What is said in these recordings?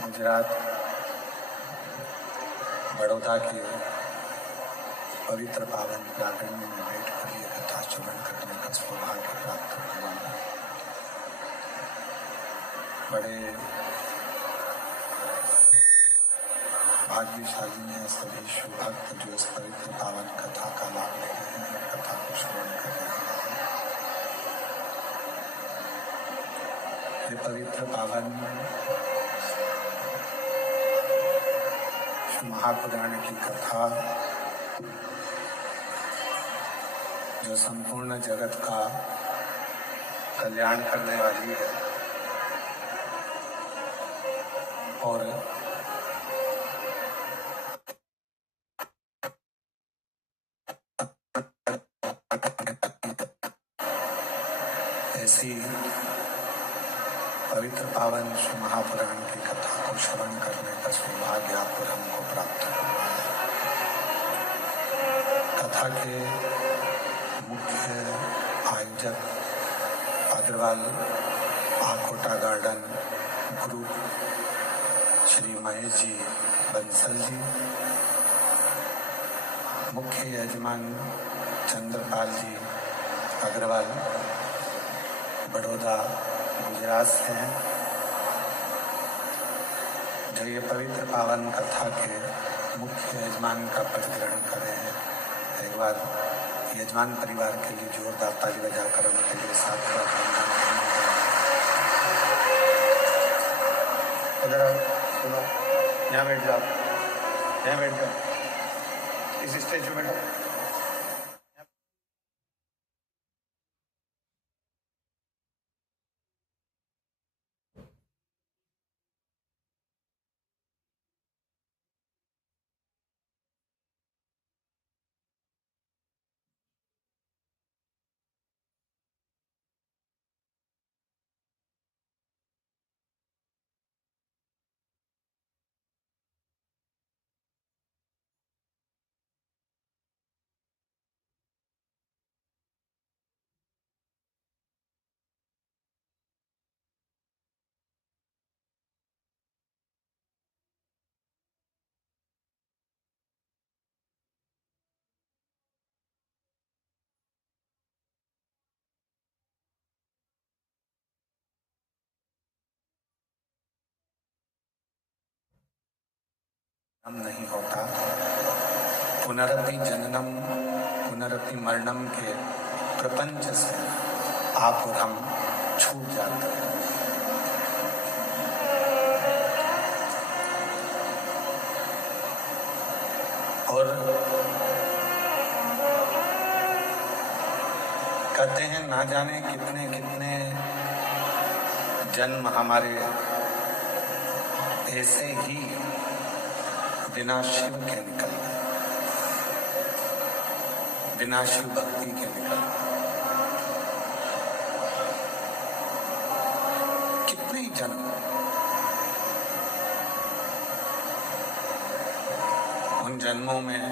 गुजरात बड़ौदा के पवित्र पावन प्रांगण में बैठकर ये कथा श्रवण करने का सौभाग्य प्राप्त हुआ। बड़े भाग्यशाली हैं सभी शिव भक्त जो इस पवित्र पावन कथा का लाभ ले रहे हैं, कथा को श्रवण कर रहे हैं। ये पवित्र पावन महापुराण की कथा जो संपूर्ण जगत का कल्याण करने वाली है और ऐसी पवित्र पावन महापुराण की कथा को श्रवण करने का सौभाग्य आप और हमको प्राप्त हुआ है। कथा के मुख्य आयोजक अग्रवाल आकोटा गार्डन ग्रुप श्री महेश जी बंसल जी, मुख्य यजमान चंद्रपाल जी अग्रवाल बड़ौदा गुजरात से हैं, जो ये पवित्र पावन कथा के मुख्य यजमान का पद ग्रहण करे हैं। एक बार यजमान परिवार के लिए जोरदार ताली बजाकर उनके लिए साथ सुनो, यहाँ बैठ जाओ, यहाँ बैठ जाओ, इस स्टेज में बैठो। नहीं होता, पुनरपि जननम पुनरपि मरणम के प्रपंच से आप और हम छूट जाते हैं। और कहते हैं ना जाने कितने कितने जन्म हमारे ऐसे ही बिना शिव के निकल गए, बिना शिव भक्ति के निकल गए। कितने ही जन्म, उन जन्मों में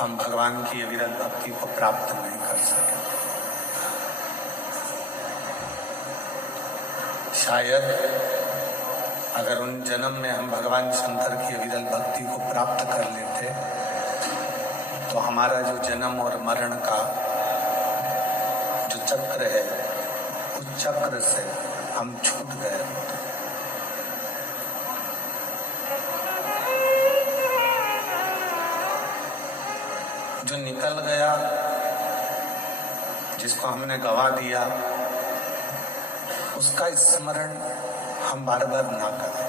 हम भगवान की अविरत भक्ति को प्राप्त नहीं कर सके। शायद अगर उन जन्म में हम भगवान शंकर की अविरल भक्ति को प्राप्त कर लेते तो हमारा जो जन्म और मरण का जो चक्र है, उस चक्र से हम छूट गए। जो निकल गया, जिसको हमने गवा दिया, उसका स्मरण हम बार बार ना करें।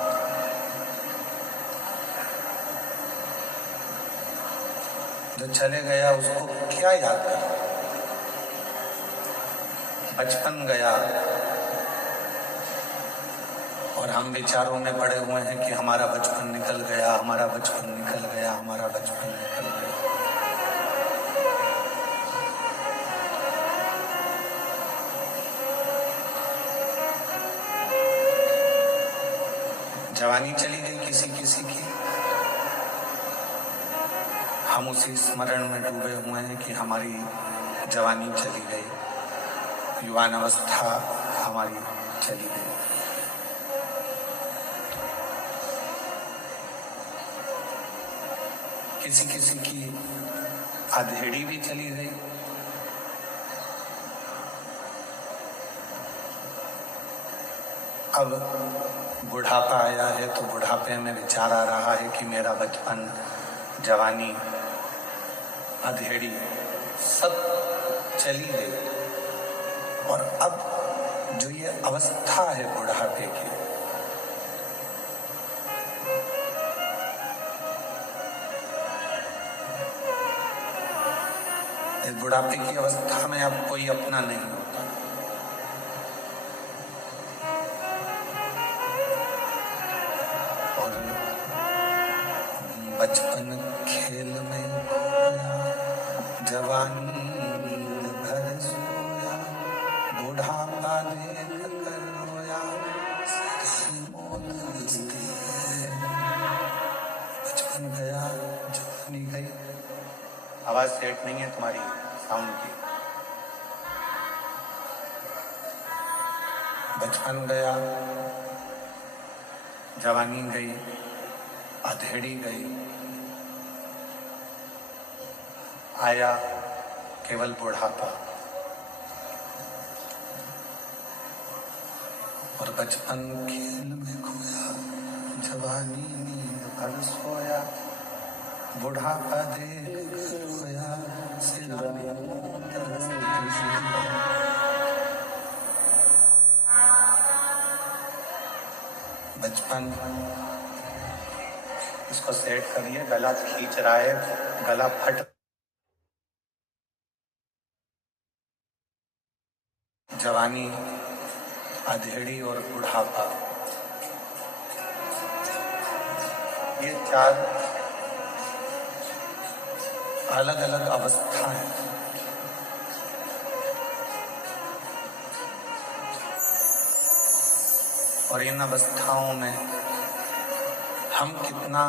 जो चले गया उसको क्या याद करें। बचपन गया और हम विचारों में पड़े हुए हैं कि हमारा बचपन निकल गया, हमारा बचपन निकल गया, हमारा बचपन निकल गया। जवानी चली गई किसी किसी की, हम उसी स्मरण में डूबे हुए हैं कि हमारी जवानी चली गई, युवान अवस्था हमारी चली गई। किसी किसी की अधेड़ी भी चली गई। अब बुढ़ापा आया है तो बुढ़ापे में विचार आ रहा है कि मेरा बचपन, जवानी, अधेड़ी सब चली गई और अब जो ये अवस्था है बुढ़ापे की, इस बुढ़ापे की अवस्था में अब कोई अपना नहीं होता। और बचपन खेल में खोया, जवानी नींद भर सोया, बुढ़ापा देख कर रोया, सारी मौत हंसती है। बचपन गया, जवानी गई। आवाज सेट नहीं है तुम्हारी साउंड की। बचपन गया, जवानी गई, अधेड़ी गई, आया केवल बुढ़ापा। और बचपन खेल में खोया, जवानी नींद भर सोया, बुढ़ापा देख कर रोया, बचपन। इसको सेट करिए, गला खींच रहा है, गला फट। जवानी, अधेड़ी और बुढ़ापा, ये चार अलग अलग अवस्था है। और इन अवस्थाओं में हम कितना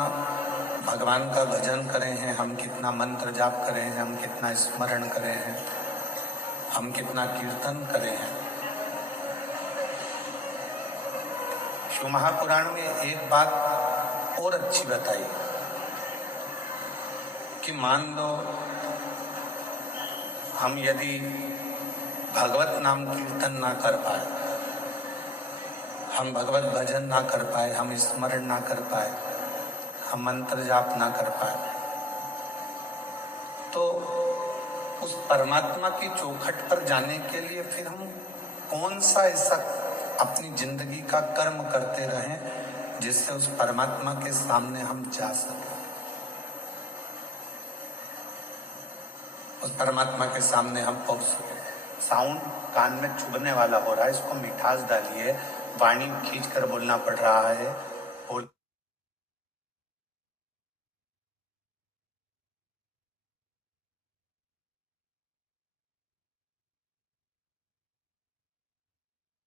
भगवान का भजन करें हैं, हम कितना मंत्र जाप करें हैं, हम कितना स्मरण करें हैं, हम कितना कीर्तन करें हैं। शिव महापुराण में एक बात और अच्छी बताई कि मान लो हम यदि भगवत नाम कीर्तन ना कर पाए, हम भगवत भजन ना कर पाए, हम स्मरण ना कर पाए, हम मंत्र जाप ना कर पाए, तो उस परमात्मा की चौखट पर जाने के लिए फिर हम कौन सा ऐसा अपनी जिंदगी का कर्म करते रहें जिससे उस परमात्मा के सामने हम जा सकें, उस परमात्मा के सामने हम पहुंच सके। साउंड कान में चुभने वाला हो रहा है, इसको मिठास डालिए, वाणी खींच कर बोलना पड़ रहा है। बोल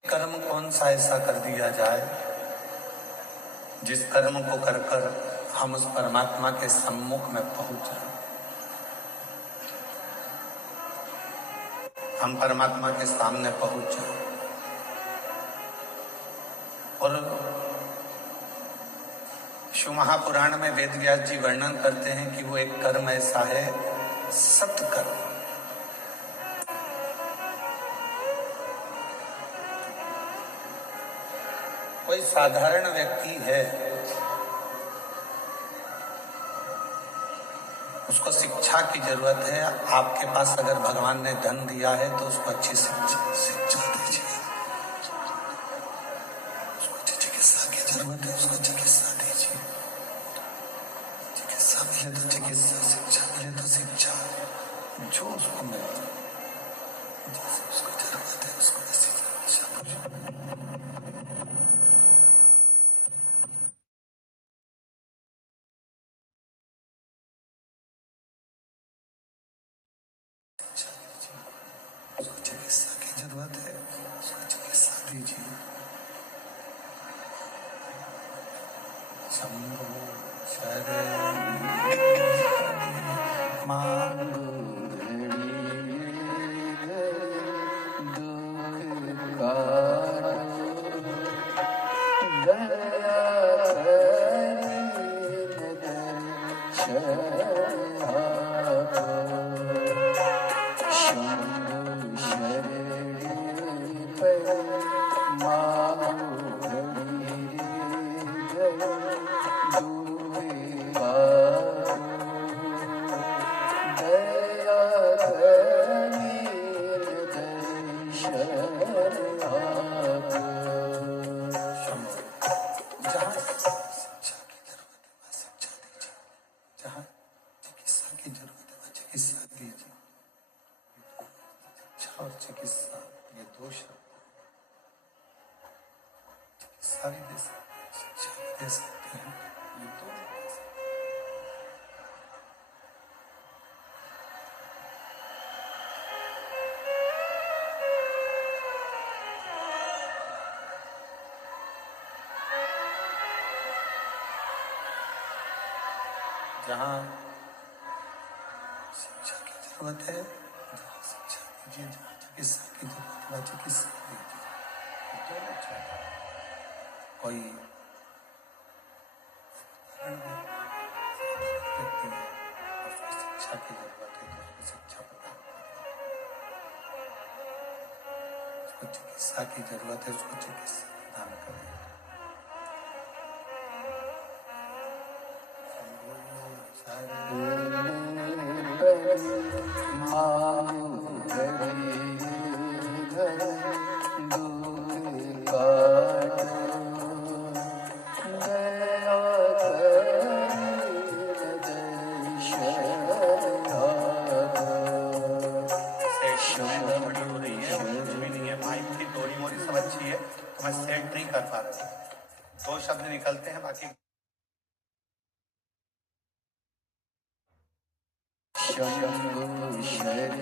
कर्म कौन सा ऐसा कर दिया जाए जिस कर्म को कर कर हम उस परमात्मा के सम्मुख में पहुंच जाए, हम परमात्मा के सामने पहुंच जाए। और शिव महापुराण में वेद व्यास जी वर्णन करते हैं कि वो एक कर्म ऐसा है, सत्कर्म। कोई साधारण व्यक्ति है, उसको शिक्षा की जरूरत है। आपके पास अगर भगवान ने धन दिया है तो उसको अच्छी शिक्षा दीजिए। उसको अच्छी चिकित्सा की जरूरत है, उसको चिकित्सा दीजिए। चिकित्सा मिले तो चिकित्सा, शिक्षा मिले तो शिक्षा, जो उसको मिले, जैसे उसको जरूरत है उसको वैसी शिक्षा। उसको चिकित्सा की जरूरत है, उसको चिकित्सा दीजिए। शंभो शरण मांगो घड़ी दुख का और चिकित्सा, ये दो शब्द चिकित्सा भी दे सकते हैं, शिक्षा भी दे सकते हैं, ये दो दे सकते हैं। जहाँ शिक्षा की जरूरत है, जहाँ शिक्षा दीजिए, जहाँ चिकित्सा की जरूरत है, चिकित्सा दीजिए। दोनों चाहिए। कोई व्यक्ति है, उसको शिक्षा की जरूरत है, तो उसको शिक्षा प्रदान करें। उसको चिकित्सा की जरूरत है, उसको चिकित्सा प्रदान करें। मैं सेट नहीं कर पा रहा, दो शब्द निकलते हैं, बाकी शंभु शरण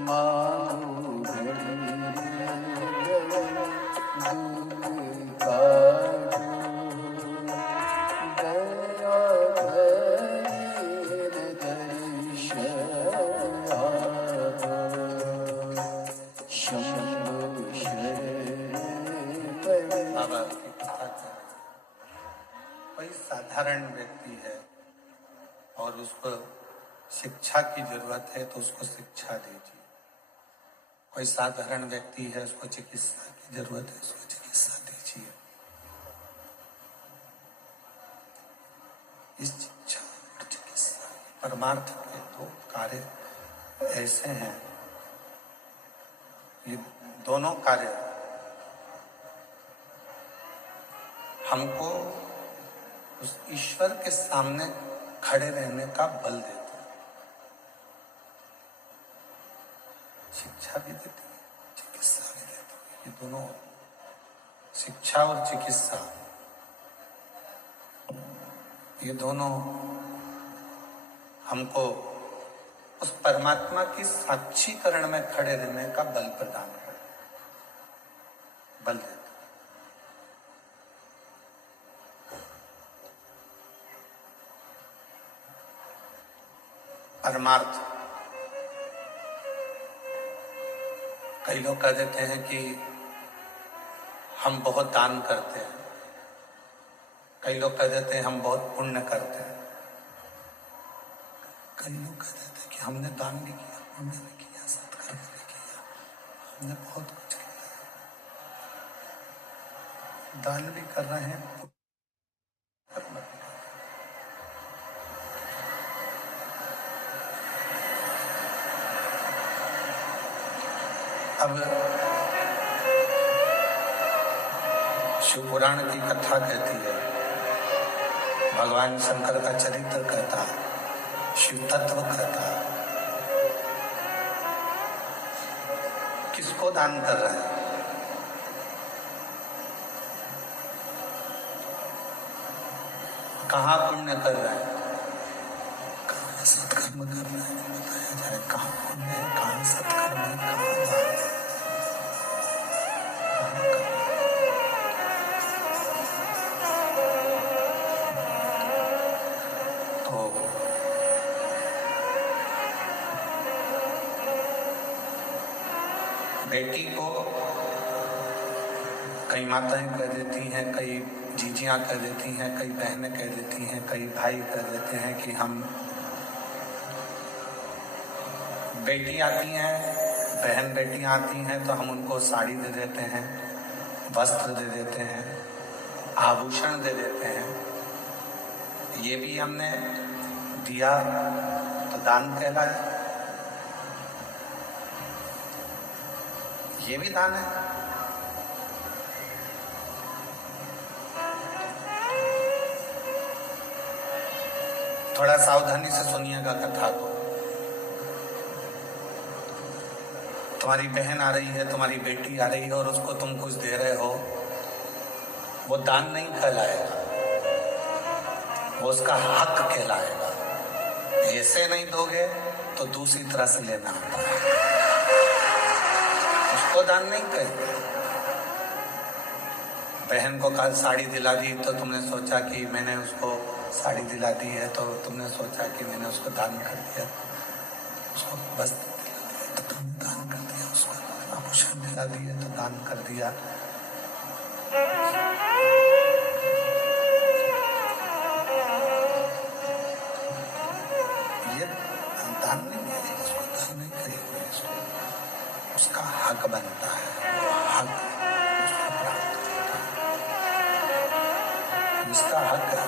माहु कोई साधारण व्यक्ति है और उसको शिक्षा की जरूरत है, तो उसको शिक्षा दीजिए। कोई साधारण व्यक्ति है, उसको चिकित्सा की जरूरत है, उसको चिकित्सा दीजिए। इस शिक्षा और चिकित्सा परमार्थ के दो कार्य ऐसे हैं, ये दोनों कार्य हमको उस ईश्वर के सामने खड़े रहने का बल देते हैं। शिक्षा भी देती है, चिकित्सा भी देती है। ये दोनों, शिक्षा और चिकित्सा, ये दोनों हमको उस परमात्मा की साक्षीकरण में खड़े रहने का बल प्रदान करते हैं, बल देते हैं। परमार्थ, कई लोग कह देते हैं कि हम बहुत दान करते हैं, कई लोग कह देते हैं हम बहुत पुण्य करते हैं, कई लोग कह देते हैं कि हमने दान भी किया, पुण्य भी किया, सत्कर्म भी किया, हमने बहुत कुछ किया, दान भी कर रहे हैं, अब शिव पुराण की कथा कहती है, भगवान शंकर का चरित्र कहता है, शिव तत्व कहता है। किसको दान कर रहे हैं? कहाँ पुण्य कर रहे हैं, कहाँ सत्कर्म कर रहे हैं, बताया जाए। कहाँ पुण्य है, कहाँ सत्कर्म है, कहाँ दान है। बेटी को कई माताएं कह देती हैं, कई जीजियां कह देती हैं, कई बहनें कह देती हैं, कई भाई कह देते हैं कि हम, बेटी आती हैं बहन बेटियां आती हैं तो हम उनको साड़ी दे देते हैं, वस्त्र दे देते हैं, आभूषण दे देते हैं। ये भी हमने दिया तो दान कहलाए, ये भी दान है। थोड़ा सावधानी से सुनिएगा कथा को। तुम्हारी बहन आ रही है, तुम्हारी बेटी आ रही है और उसको तुम कुछ दे रहे हो, वो दान नहीं कहलाएगा, वो उसका हक कहलाएगा। ऐसे नहीं दोगे तो दूसरी तरह से लेना होता है, उसको दान नहीं कहेंगे। बहन को कल साड़ी दिला दी तो तुमने सोचा कि मैंने उसको साड़ी दिला दी है, तो तुमने सोचा कि मैंने उसको दान कर दिया। उसको बस तो तुमने दान कर दिया, उसको आभूषण दिला दिए तो दान कर दिया। ये दान नहीं है, इसको दान नहीं करेंगे, इसको उसका हक बनता है, वो हक उसको प्राप्त होता है, इसका हक है।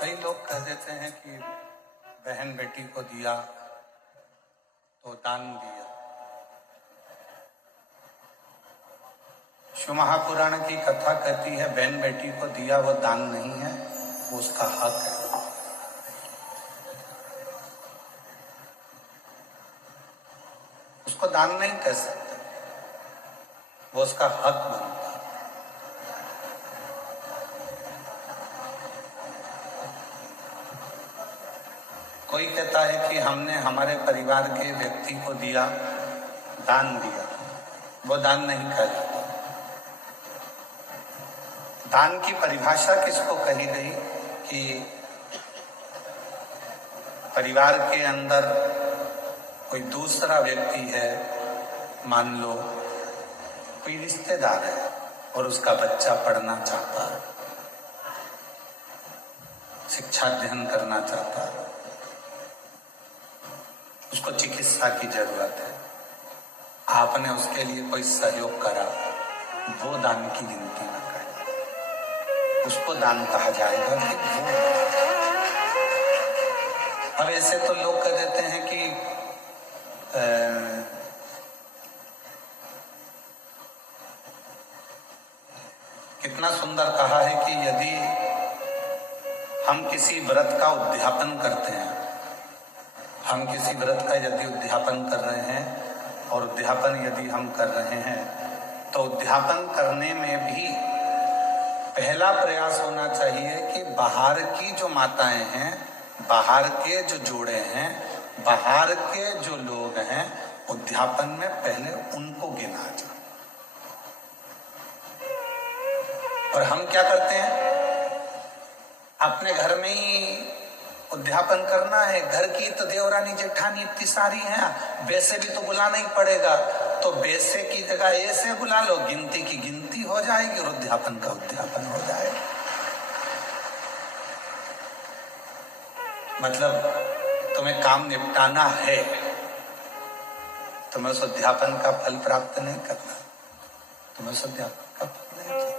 कई लोग कह देते हैं कि बहन बेटी को दिया तो दान दिया। शिव महापुराण की कथा कहती है बहन बेटी को दिया वो दान नहीं है, वो उसका हक है। उसको दान नहीं कह सकते, वो उसका हक बनता है। कोई कहता है कि हमने हमारे परिवार के व्यक्ति को दिया, दान दिया, वो दान नहीं कहलाता। दान की परिभाषा किसको कही गई कि परिवार के अंदर कोई दूसरा व्यक्ति है, मान लो कोई रिश्तेदार है और उसका बच्चा पढ़ना चाहता है, शिक्षा अध्ययन करना चाहता है, उसको चिकित्सा की जरूरत है, आपने उसके लिए कोई सहयोग करा, वो दान की गिनती न करें, उसको दान कहा जाएगा कि वो। अब ऐसे तो लोग कह देते हैं कि कितना सुंदर कहा है कि यदि हम किसी व्रत का उद्यापन करते हैं, हम किसी व्रत का यदि उद्यापन कर रहे हैं और उद्यापन यदि हम कर रहे हैं तो उद्यापन करने में भी पहला प्रयास होना चाहिए कि बाहर की जो माताएं हैं, बाहर के जो जोड़े हैं, बाहर के जो लोग हैं, उद्यापन में पहले उनको गिना जाए। और हम क्या करते हैं, अपने घर में ही उद्यापन करना है, घर की तो देवरानी जेठानी इतनी सारी हैं, वैसे भी तो बुलाना ही पड़ेगा, तो वैसे की जगह ऐसे बुला लो, गिनती की गिनती हो जाएगी और उद्यापन का उद्यापन हो जाएगा। मतलब तुम्हें काम निपटाना है, तुम्हें उस उद्यापन का फल प्राप्त नहीं करना, तुम्हें उस उद्यापन का फल नहीं चाहिए,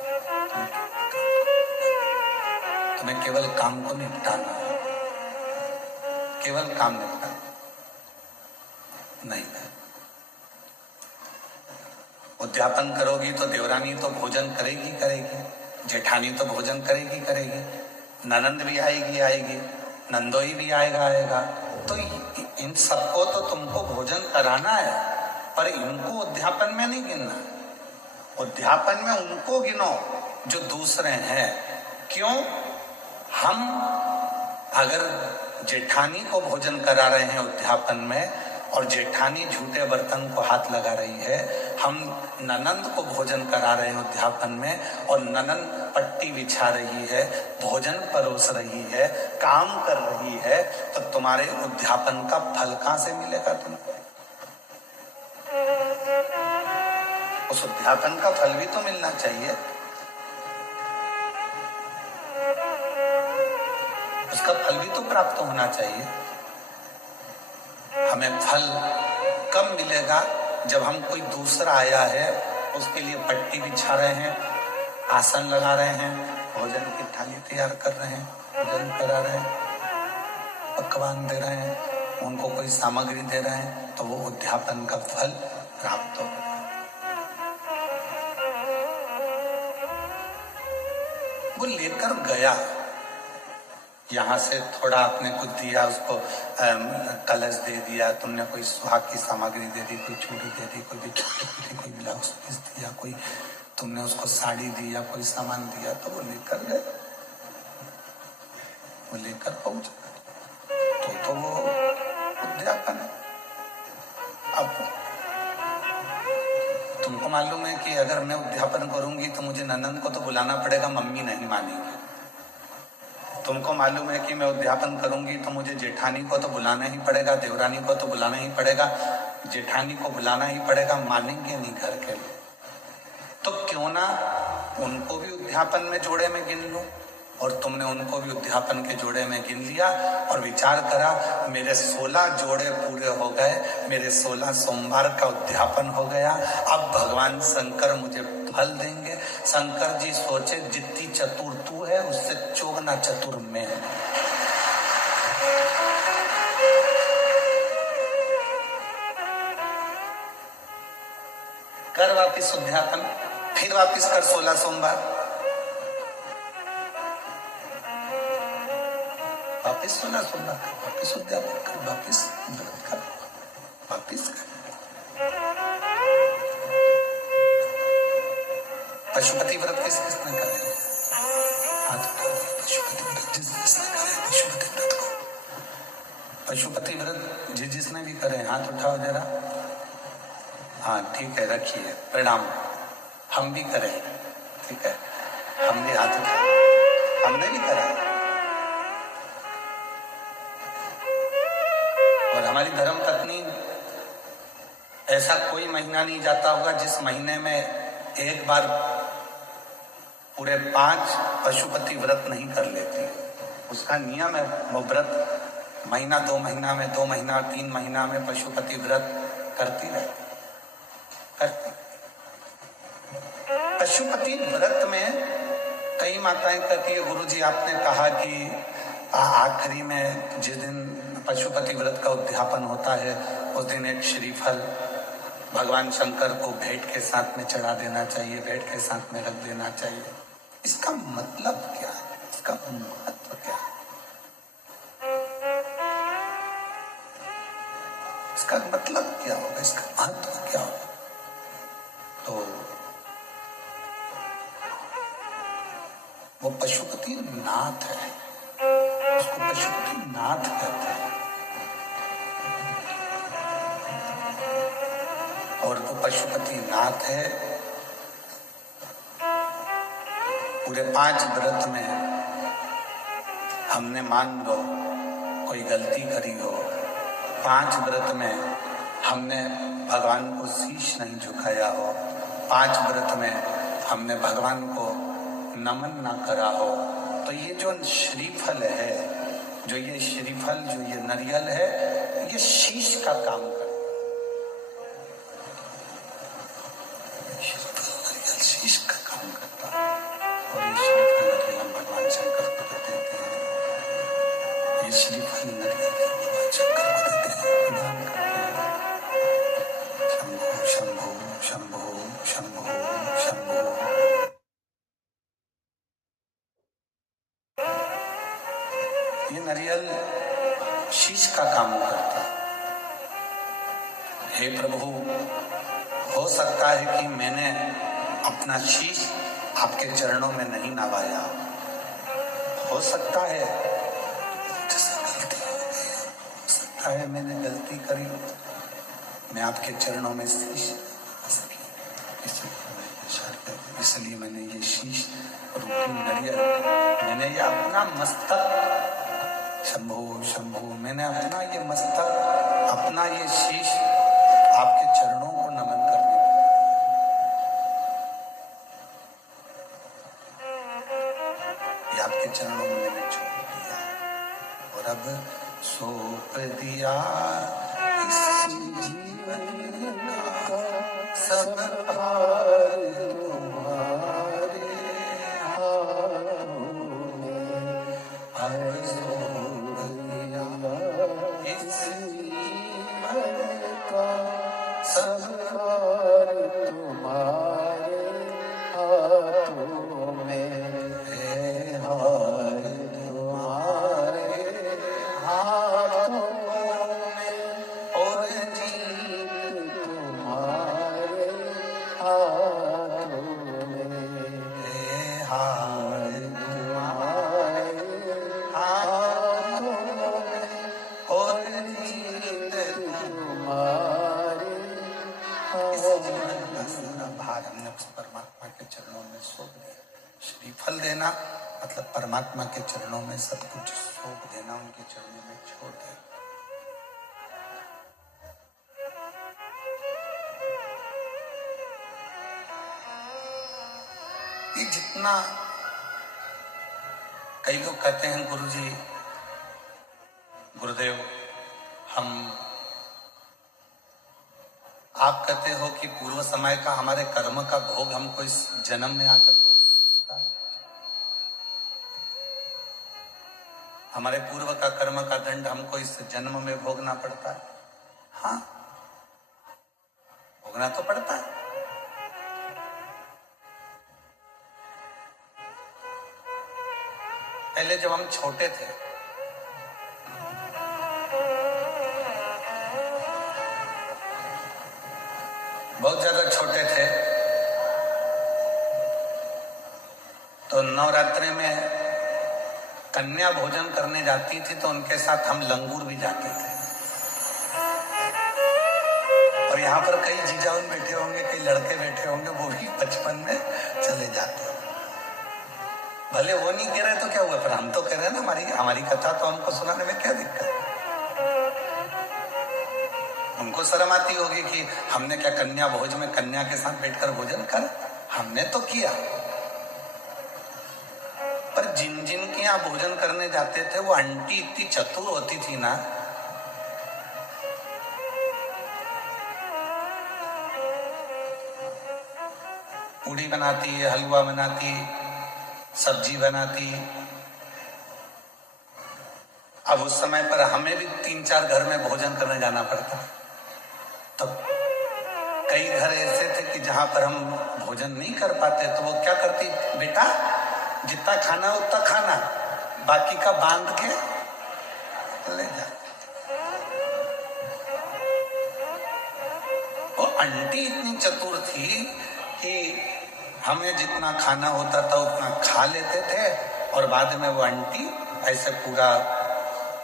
तुम्हें केवल काम को निपटाना है, केवल काम निपटाना नहीं है। उद्यापन करोगी तो देवरानी तो भोजन करेगी करेगी, जेठानी तो भोजन करेगी करेगी, ननंद भी आएगी, नंदोई भी आएगा, तो इन सबको तो तुमको भोजन कराना है, पर इनको उद्यापन में नहीं गिनना। उद्यापन में उनको गिनो जो दूसरे हैं। क्यों? हम अगर जेठानी को भोजन करा रहे हैं उद्यापन में और जेठानी झूठे बर्तन को हाथ लगा रही है, हम ननंद को भोजन करा रहे हैं उद्यापन में और ननंद पट्टी बिछा रही है, भोजन परोस रही है, काम कर रही है, तो तुम्हारे उद्यापन का फल कहां से मिलेगा तुमको? उस उद्यापन का फल भी तो मिलना चाहिए, उसका फल भी तो प्राप्त होना चाहिए। हमें फल कब मिलेगा? जब हम कोई दूसरा आया है उसके लिए पट्टी बिछा रहे हैं, आसन लगा रहे हैं, भोजन की थाली तैयार कर रहे हैं, भोजन करा रहे हैं, पकवान दे रहे हैं, उनको कोई सामग्री दे रहे हैं, तो वो उद्यापन का फल प्राप्त हो। वो लेकर गया, यहाँ से थोड़ा आपने कुछ दिया, उसको कलश दे दिया, तुमने कोई सुहाग की सामग्री दे दी, कोई चूड़ी दे दी, कोई बिछुड़ी, कोई ब्लाउज पीस दिया, कोई तुमने उसको साड़ी दिया, कोई सामान दिया, तो वो लेकर गए, वो लेकर पहुंचा, तो वो उद्यापन है। अब तुमको मालूम है कि अगर मैं उद्यापन करूंगी तो मुझे ननंद को तो बुलाना पड़ेगा, मम्मी नहीं मानेगी, तुमको मालूम है कि मैं उद्यापन करूंगी तो मुझे जेठानी को तो बुलाना ही पड़ेगा, देवरानी को तो बुलाना ही पड़ेगा, जेठानी को बुलाना ही पड़ेगा, मानेंगे नहीं घर के लोग। तो क्यों ना उनको भी उद्यापन में जोड़े में गिन लूं। और तुमने उनको भी उद्यापन के जोड़े में गिन लिया और विचार करा, मेरे 16 जोड़े पूरे हो गए, मेरे 16 सोमवार का उद्यापन हो गया। अब भगवान शंकर मुझे फल देंगे। शंकर जी सोचे, जितनी चतुर तू है उससे चौगना चतुर मैं। कर वापिस उद्यापन, फिर वापिस कर 16 सोमवार, वापिस 16 सोमवार कर, वापिस उद्यापन कर, वापिस व्रत कर, वापिस कर। पशुपति व्रत किस किसने करे? हाथ उठाओ। पशुपति व्रत जिस जिसने करे, पशुपति व्रत को, पशुपति व्रत जिस जिसने भी करे हाथ उठाओ जरा। हाँ ठीक है, रखिए, प्रणाम। हम भी करें, ठीक है, हम भी हाथ उठाए, हमने भी करा। और हमारी धर्म पत्नी, ऐसा कोई महीना नहीं जाता होगा जिस महीने में एक बार पूरे 5 पशुपति व्रत नहीं कर लेती। उसका नियम है, वो व्रत महीना 2 महीना में, 2 महीना 3 महीना में पशुपति व्रत करती रहती। पशुपति व्रत में कई माताएं कहती है, गुरुजी आपने कहा कि आखिरी में जिस दिन पशुपति व्रत का उद्यापन होता है उस दिन एक श्रीफल भगवान शंकर को भेंट के साथ में चढ़ा देना चाहिए, भेंट के साथ में रख देना चाहिए। इसका मतलब क्या है? इसका महत्व क्या है? इसका मतलब क्या होगा? इसका महत्व क्या होगा? तो वो पशुपति नाथ है, उसको पशुपति नाथ कहते हैं। और वो पशुपति नाथ है। पूरे 5 व्रत में हमने मान लो कोई गलती करी हो, 5 व्रत में हमने भगवान को शीश नहीं झुकाया हो, 5 व्रत में हमने भगवान को नमन ना करा हो, तो ये जो श्रीफल है, जो ये श्रीफल, जो ये नारियल है, ये शीश का काम करता है। नारियल शीश का काम करता है। और ये श्रीफल नारियल हम भगवान शंकर को देते हैं। ये श्रीफल नारियल भगवान शंकर को देते हैं, प्रदान करते हैं। शंभो शंभो शंभो शंभो शंभो। ये नारियल शीश का काम करता है। हे प्रभु, हो सकता है कि मैंने अपना शीश आपके चरणों में नहीं नवाया, हो सकता है गलती हो गई, हो सकता है मैंने गलती करी, मैं आपके चरणों में शीश, इसलिए मैंने ये शीश रूपी नारियल, मैंने ये अपना मस्तक, शंभो शंभो, मैंने अपना ये मस्तक, अपना ये शीश आपके चरणों को नमन करने, ये आपके चरणों में मैंने छोड़ दिया और अब सौंप दिया इस जीवन का सब भार तुम्हारे हाथों में। अब सौंप दिया इस जीवन का सब भार तुम्हारे हाथों में। है हार तुम्हारे हाथों में और जीत तुम्हारे हाथों में। है हार तुम्हारे हाथों में और जीत तुम्हारे परमात्मा के चरणों में सब कुछ सौंप देना, उनके चरणों में छोड़ देना। ये जितना, कई लोग कहते हैं गुरुजी, गुरुदेव, आप कहते हो कि पूर्व समय का हमारे कर्म का भोग हमको इस जन्म में आकर भोगना पड़ता है, हमारे पूर्व का कर्म का दंड हमको इस जन्म में भोगना पड़ता है। हाँ, भोगना तो पड़ता है। पहले जब हम छोटे थे, बहुत ज्यादा छोटे थे, तो नवरात्रि में कन्या भोजन करने जाती थी तो उनके साथ हम लंगूर भी जाते थे। और यहाँ पर कई जीजाउन बैठे होंगे, कई लड़के बैठे होंगे, वो भी बचपन में चले जाते। भले वो नहीं कह रहे तो क्या हुआ, पर हम तो कह रहे हैं ना, हमारी कथा तो हमको सुनाने में क्या दिक्कत है। उनको शर्म आती होगी कि हमने क्या कन्या भोज में कन्या के साथ बैठकर भोजन कर, हमने तो किया। पर जिन जिन के यहाँ भोजन करने जाते थे वो आंटी इतनी चतुर होती थी ना, पूड़ी बनाती, हलवा बनाती, सब्जी बनाती। अब उस समय पर हमें भी 3-4 घर में भोजन करने जाना पड़ता, तो कई घर ऐसे थे कि जहां पर हम भोजन नहीं कर पाते तो वो क्या करती, बेटा जितना खाना उतना खाना, बाकी का बांध के ले जा। वो आंटी इतनी चतुर थी कि हमें जितना खाना होता था उतना खा लेते थे, और बाद में वो आंटी ऐसे पूरा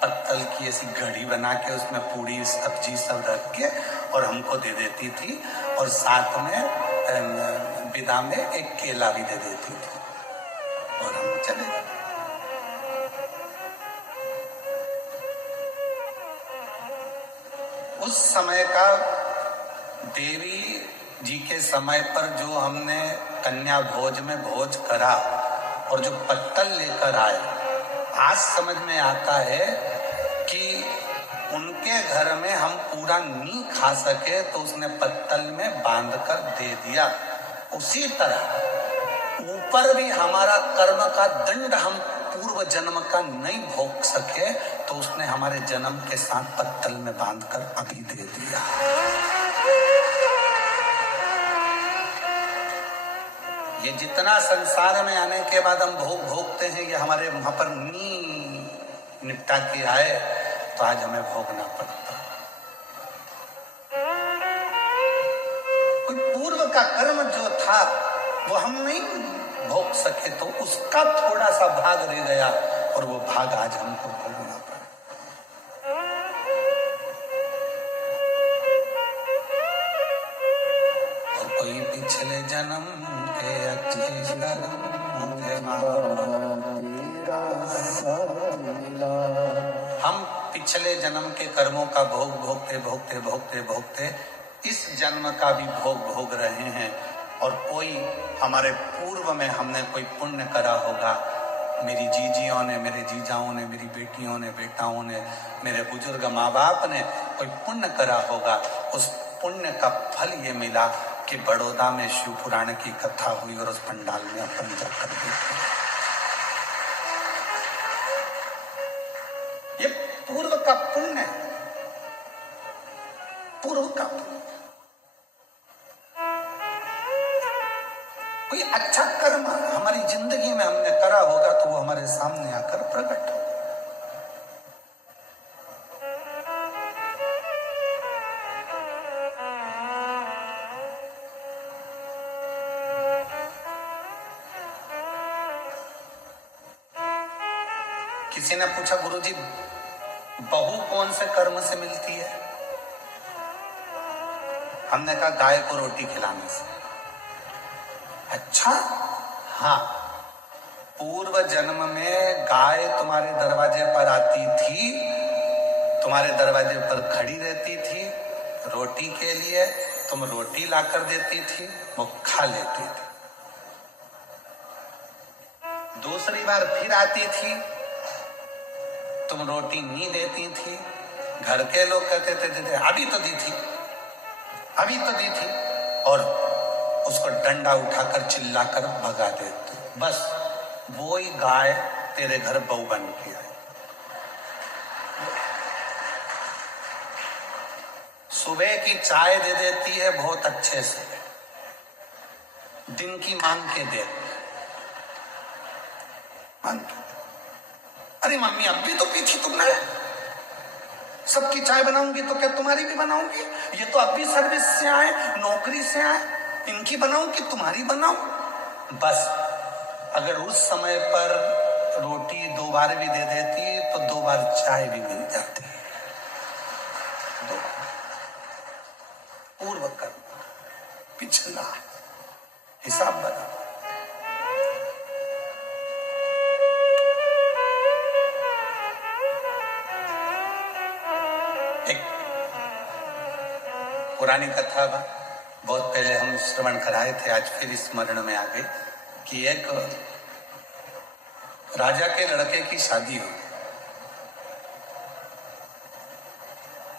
पत्तल की ऐसी घड़ी बना के उसमें पूड़ी सब्जी सब रख के और हमको दे देती थी, और साथ में विदा में एक केला भी दे देती थी, और हम चले गए। उस समय का देवी जी के समय पर जो हमने कन्या भोज में भोज करा और जो पत्तल लेकर आए, आज समझ में आता है कि उनके घर में हम पूरा नहीं खा सके तो उसने पत्तल में बांधकर दे दिया। उसी तरह ऊपर भी हमारा कर्म का दंड हम पूर्व जन्म का नहीं भोग सके तो उसने हमारे जन्म के साथ पत्तल में बांधकर अभी दे दिया। ये जितना संसार में आने के बाद हम भोग भोगते हैं, ये हमारे वहां पर नी निपटा के आए तो आज हमें भोगना पड़ता। कोई पूर्व का कर्म जो था वो हम नहीं भोग सके तो उसका थोड़ा सा भाग रह गया, और वो भाग आज हमको भोगना पड़ा। और कोई पिछले जन्म के हम पिछले जन्म के कर्मों का भोग भोगते भोगते भोगते भोगते इस जन्म का भी भोग भोग रहे हैं। और कोई हमारे पूर्व में हमने कोई पुण्य करा होगा, मेरी जीजियों ने, मेरे जीजाओं ने, मेरी बेटियों ने, बेटाओं ने, मेरे बुजुर्ग माँ बाप ने कोई पुण्य करा होगा, उस पुण्य का फल ये मिला कि बड़ौदा में शिव पुराण की कथा हुई और उस पंडाल में अपन जाकर देखे। ये पूर्व का पुण्य, पूर्व का पुण्य। कोई अच्छा कर्म हमारी जिंदगी में हमने करा होगा तो वो हमारे सामने आकर प्रकट होगा। किसी ने पूछा, गुरुजी बहू कौन से कर्म से मिलती है? हमने कहा गाय को रोटी खिलाने से। अच्छा, हाँ, पूर्व जन्म में गाय तुम्हारे दरवाजे पर आती थी, तुम्हारे दरवाजे पर खड़ी रहती थी रोटी के लिए, तुम रोटी लाकर देती थी, वो खा लेती थी। दूसरी बार फिर आती थी, तुम रोटी नहीं देती थी, घर के लोग कहते थे अभी तो दी थी, अभी तो दी थी, और उसको डंडा उठाकर चिल्लाकर भगा देते। बस वो ही गाय तेरे घर बहू बन के आई। सुबह की चाय दे देती है बहुत अच्छे से, दिन की मांग के दे, मांग के। अरे मम्मी अब भी तो पी थी तुमने, सबकी चाय बनाऊंगी तो क्या तुम्हारी भी बनाऊंगी? ये तो अब भी सर्विस से आए, नौकरी से आए, इनकी बनाऊं कि तुम्हारी बनाऊं? बस अगर उस समय पर रोटी 2 बार भी दे देती तो 2 बार चाय भी मिल जाती। पूर्व कर्म, पिछला हिसाब बना। एक पुरानी कथा बहुत पहले हम श्रवण कराए थे, आज फिर स्मरण में आ गई कि एक राजा के लड़के की शादी हुई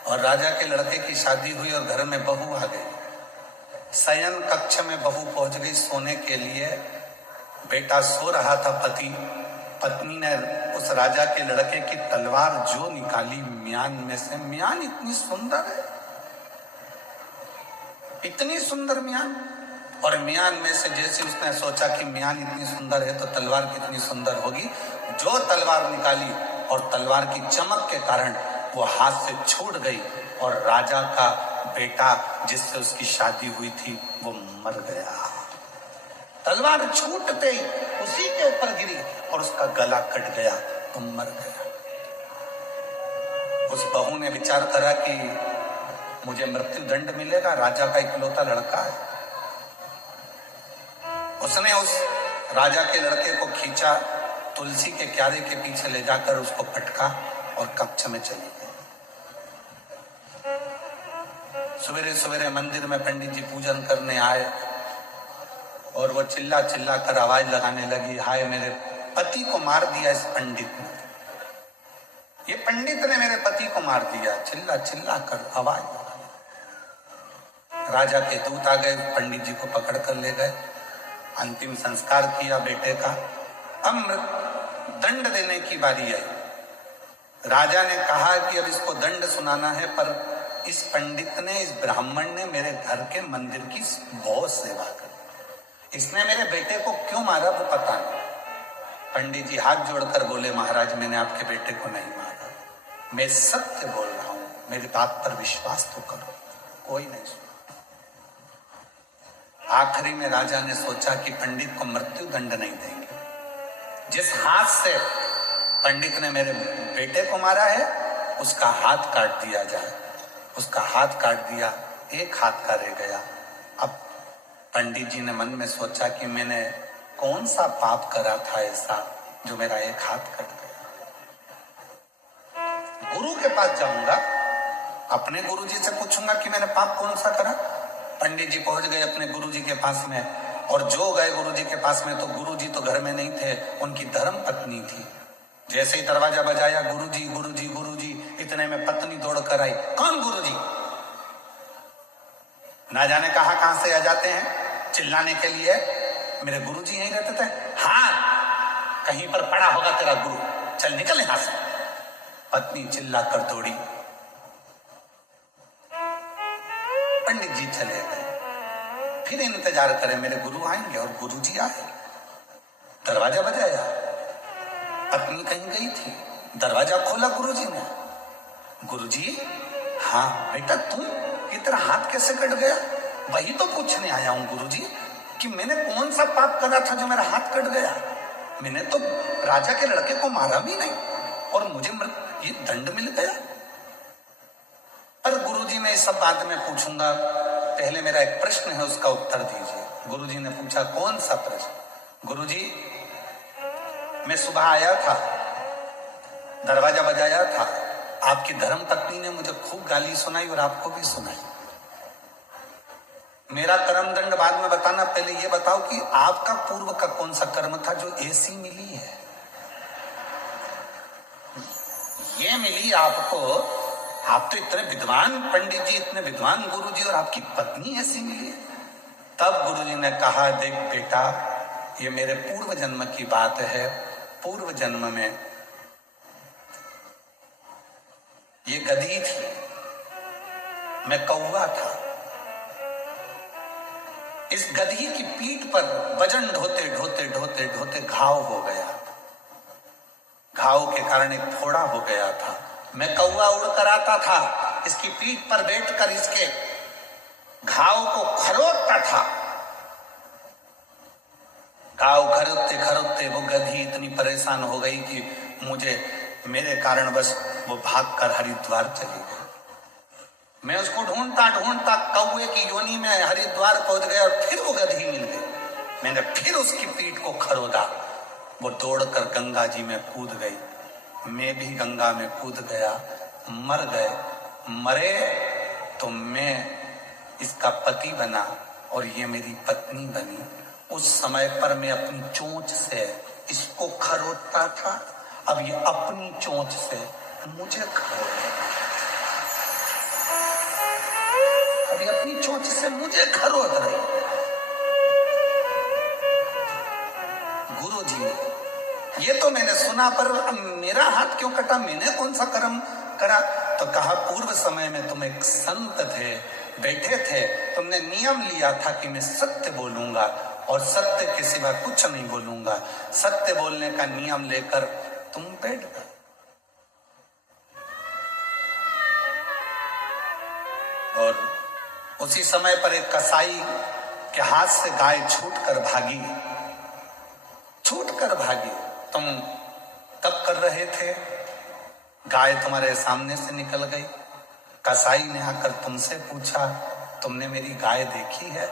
और राजा के लड़के की शादी हुई और घर में बहू आ गई। शयन कक्ष में बहू पहुंच गई सोने के लिए, बेटा सो रहा था, पत्नी ने उस राजा के लड़के की तलवार जो निकाली म्यान में से, म्यान इतनी सुंदर है, इतनी सुंदर म्यान, और म्यान में से जैसे उसने सोचा कि म्यान इतनी सुंदर है तो तलवार कितनी सुंदर होगी, जो तलवार निकाली और तलवार की चमक के कारण वो हाथ से छूट गई और राजा का बेटा जिससे उसकी शादी हुई थी वो मर गया। तलवार छूटते ही उसी के ऊपर गिरी और उसका गला कट गया तो मर गया। उस बहू ने विचार करा कि मुझे मृत्यु दंड मिलेगा, राजा का इकलौता लड़का है। उसने उस राजा के लड़के को खींचा, तुलसी के क्यारे के पीछे ले जाकर उसको पटका और कक्ष में चली गई। सवेरे सवेरे मंदिर में पंडित जी पूजन करने आए और वो चिल्ला चिल्ला कर आवाज लगाने लगी, हाय मेरे पति को मार दिया इस पंडित ने, ये पंडित ने मेरे पति को मार दिया, चिल्ला चिल्ला कर आवाज लगाने। राजा के दूत आ गए, पंडित जी को पकड़ कर ले गए, अंतिम संस्कार किया बेटे का। अब दंड देने की बारी आई। राजा ने कहा कि अब इसको दंड सुनाना है, पर इस पंडित ने, इस ब्राह्मण ने मेरे घर के मंदिर की बहुत सेवा की, इसने मेरे बेटे को क्यों मारा वो पता नहीं। पंडित जी हाथ जोड़कर बोले, महाराज मैंने आपके बेटे को नहीं मारा, मैं सत्य बोल रहा हूं, मेरी बात पर विश्वास तो करो। कोई नहीं सुना। आखिरी में राजा ने सोचा कि पंडित को मृत्यु दंड नहीं देंगे, जिस हाथ से पंडित ने मेरे बेटे को मारा है उसका हाथ काट दिया जाए। उसका हाथ काट दिया, एक हाथ का रह गया। अब पंडित जी ने मन में सोचा कि मैंने कौन सा पाप करा था ऐसा जो मेरा एक हाथ कट गया। गुरु के पास जाऊंगा, अपने गुरु जी से पूछूंगा कि मैंने पाप कौन सा करा। पंडित जी पहुंच गए अपने गुरु जी के पास में, और जो गए गुरु जी के पास में तो गुरु जी तो घर में नहीं थे, उनकी धर्म पत्नी थी। जैसे ही दरवाजा बजाया, गुरु जी गुरु जी गुरु जी, इतने में पत्नी दौड़ कर आई, कौन गुरु जी? ना जाने कहां से आ जाते हैं चिल्लाने के लिए। मेरे गुरु जी यहीं रहते थे। हाँ, कहीं पर पड़ा होगा तेरा गुरु, चल निकल यहां से। पत्नी चिल्ला कर दौड़ी, पंडित जी चले गए। फिर इंतजार करें मेरे गुरु आएंगे, और गुरु जी आए। दरवाजा बजाया, पत्नी कहीं गई थी, दरवाजा खोला गुरुजी ने। गुरुजी, हाँ बेटा तुम, ये तेरा हाथ कैसे कट गया? वही तो पूछने आया हूं गुरुजी कि मैंने कौन सा पाप करा था जो मेरा हाथ कट गया। मैंने तो राजा के लड़के को मारा भी नहीं और मुझे ये दंड मिल गया। पर गुरुजी मैं इस सब बात में पूछूंगा, पहले मेरा एक प्रश्न है उसका उत्तर दीजिए। गुरुजी ने पूछा, कौन सा प्रश्न? गुरुजी मैं सुबह आया था, दरवाजा बजाया था, आपकी धर्म पत्नी ने मुझे खूब गाली सुनाई और आपको भी सुनाई। मेरा कर्म दंड बाद में बताना, पहले ये बताओ कि आपका पूर्व का कौन सा कर्म था जो ऐसी मिली है? ये मिली आपको, आप तो इतने विद्वान पंडित जी, इतने विद्वान गुरु जी, और आपकी पत्नी ऐसी मिली। तब गुरु जी ने कहा, देख बेटा, ये मेरे पूर्व जन्म की बात है। पूर्व जन्म में ये गधी थी, मैं कौवा था। इस गधी की पीठ पर वजन ढोते ढोते ढोते ढोते घाव हो गया। घाव के कारण एक फोड़ा हो गया था। मैं कौवा उड़कर आता था, इसकी पीठ पर बैठकर इसके घाव को खरोटता था। घाव खरोटते खरोटते वो गधी इतनी परेशान हो गई कि मेरे कारण बस वो भागकर हरिद्वार चली गई। मैं उसको ढूंढता ढूंढता कौवे की योनि में हरिद्वार पहुंच गया और फिर वो गधी मिल गई। मैंने फिर उसकी पीठ को खरोदा। वो दौड़कर गंगा जी में कूद गई, मैं भी गंगा में कूद गया। मर गए। मरे तो मैं इसका पति बना और ये मेरी पत्नी बनी। उस समय पर मैं अपनी चोंच से इसको खरोदता था, अब ये अपनी चोंच से मुझे खरोदे। अभी अपनी चोंच से मुझे खरोद रही। गुरु जी, ये तो मैंने सुना, पर मेरा हाथ क्यों कटा? मैंने कौन सा कर्म करा? तो कहा, पूर्व समय में तुम एक संत थे, बैठे थे, तुमने नियम लिया था कि मैं सत्य बोलूंगा और सत्य के सिवा कुछ नहीं बोलूंगा। सत्य बोलने का नियम लेकर तुम बैठ गए। और उसी समय पर एक कसाई के हाथ से गाय छूटकर भागी। छूटकर भागी। तुम तब कर रहे थे, गाय तुम्हारे सामने से निकल गई। कसाई ने आकर तुमसे पूछा, तुमने मेरी गाय देखी है?